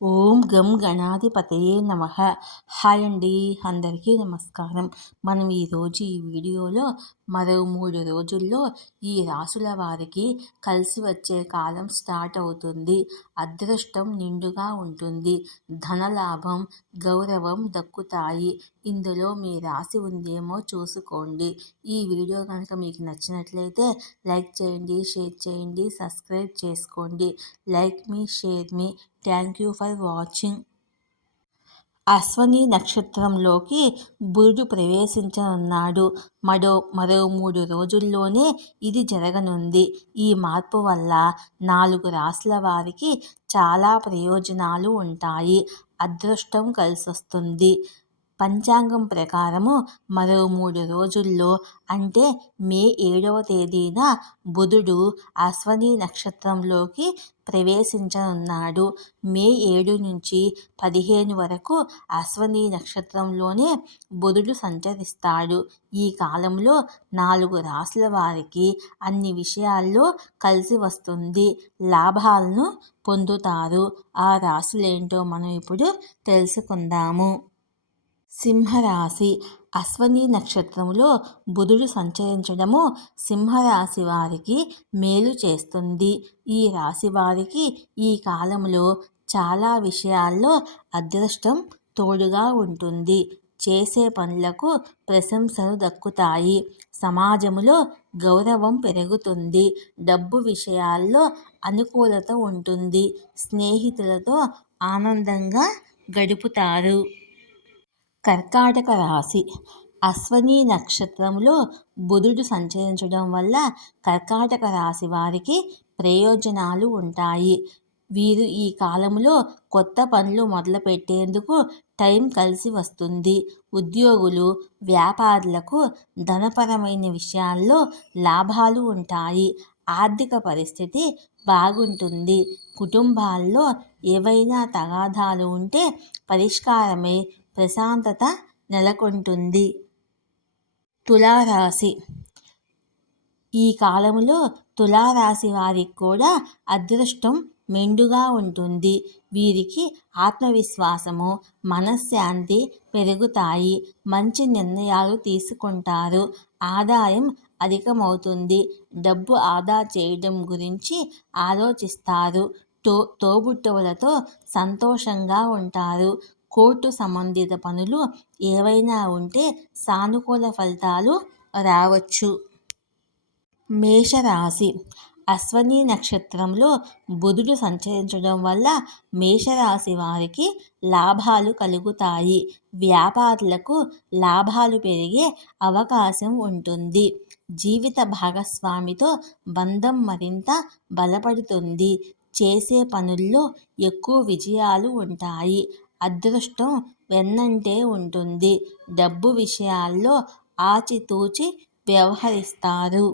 ఓం గం గణాధిపతయే నమ. హాయ్ అండి అందరికీ నమస్కారం. మనం ఈరోజు ఈ వీడియోలో మరో మూడు రోజుల్లో ఈ రాసుల వారికి కలిసి వచ్చే కాలం స్టార్ట్ అవుతుంది. అదృష్టం నిండుగా ఉంటుంది. ధనలాభం గౌరవం దక్కుతాయి. ఇందులో మీ రాసి ఉందేమో చూసుకోండి. ఈ వీడియో కనుక మీకు నచ్చినట్లయితే లైక్ చేయండి షేర్ చేయండి సబ్స్క్రైబ్ చేసుకోండి. లైక్ మీ share me. Thank you for watching Ashwini నక్షత్రంలోకి బురుడు ప్రవేశించనున్నాడు. మరో మరో మూడు రోజుల్లోనే ఇది జరగనుంది. ఈ మార్పు వల్ల నాలుగు రాసుల వారికి చాలా ప్రయోజనాలు ఉంటాయి. అదృష్టం కలిసొస్తుంది. పంచాంగం ప్రకారము మరో మూడు రోజుల్లో అంటే మే ఏడవ తేదీన బుధుడు అశ్వని నక్షత్రంలోకి ప్రవేశించనున్నాడు. మే ఏడు నుంచి పదిహేను వరకు అశ్వని నక్షత్రంలోనే బుధుడు సంచరిస్తాడు. ఈ కాలంలో నాలుగు రాశుల వారికి అన్ని విషయాల్లో కలిసి వస్తుంది. లాభాలను పొందుతారు. ఆ రాశులేంటో మనం ఇప్పుడు తెలుసుకుందాము. సింహరాశి. అశ్వని నక్షత్రంలో బుధుడు సంచరించడము సింహరాశి వారికి మేలు చేస్తుంది. ఈ రాశి వారికి ఈ కాలంలో చాలా విషయాల్లో అదృష్టం తోడుగా ఉంటుంది. చేసే పనులకు ప్రశంసలు దక్కుతాయి. సమాజంలో గౌరవం పెరుగుతుంది. డబ్బు విషయాల్లో అనుకూలత ఉంటుంది. స్నేహితులతో ఆనందంగా గడుపుతారు. కర్కాటక రాశి. అశ్వని నక్షత్రంలో బుధుడు సంచరించడం వల్ల కర్కాటక రాశి వారికి ప్రయోజనాలు ఉంటాయి. వీరు ఈ కాలంలో కొత్త పనులు మొదలుపెట్టేందుకు టైం కలిసి వస్తుంది. ఉద్యోగులు వ్యాపారులకు ధనపరమైన విషయాల్లో లాభాలు ఉంటాయి. ఆర్థిక పరిస్థితి బాగుంటుంది. కుటుంబాల్లో ఏవైనా తగాదాలు ఉంటే పరిష్కారమై ప్రశాంతత నెలకొంటుంది. తులారాశి. ఈ కాలంలో తులారాశి వారికి కూడా అదృష్టం మెండుగా ఉంటుంది. వీరికి ఆత్మవిశ్వాసము మనశ్శాంతి పెరుగుతాయి. మంచి నిర్ణయాలు తీసుకుంటారు. ఆదాయం అధికమవుతుంది. డబ్బు ఆదా చేయడం గురించి ఆలోచిస్తారు. తో తోబుట్టువులతో సంతోషంగా ఉంటారు. కోర్టు సంబంధిత పనులు ఏవైనా ఉంటే సానుకూల ఫలితాలు రావచ్చు. మేషరాశి. అశ్వని నక్షత్రంలో బుధుడు సంచరించడం వల్ల మేషరాశి వారికి లాభాలు కలుగుతాయి. వ్యాపారులకు లాభాలు పెరిగే అవకాశం ఉంటుంది. జీవిత భాగస్వామితో బంధం మరింత బలపడుతుంది. చేసే పనుల్లో ఎక్కువ విజయాలు ఉంటాయి. అదృష్టం వెన్నంటే ఉంటుంది. డబ్బు విషయాల్లో ఆచితూచి వ్యవహరిస్తారు.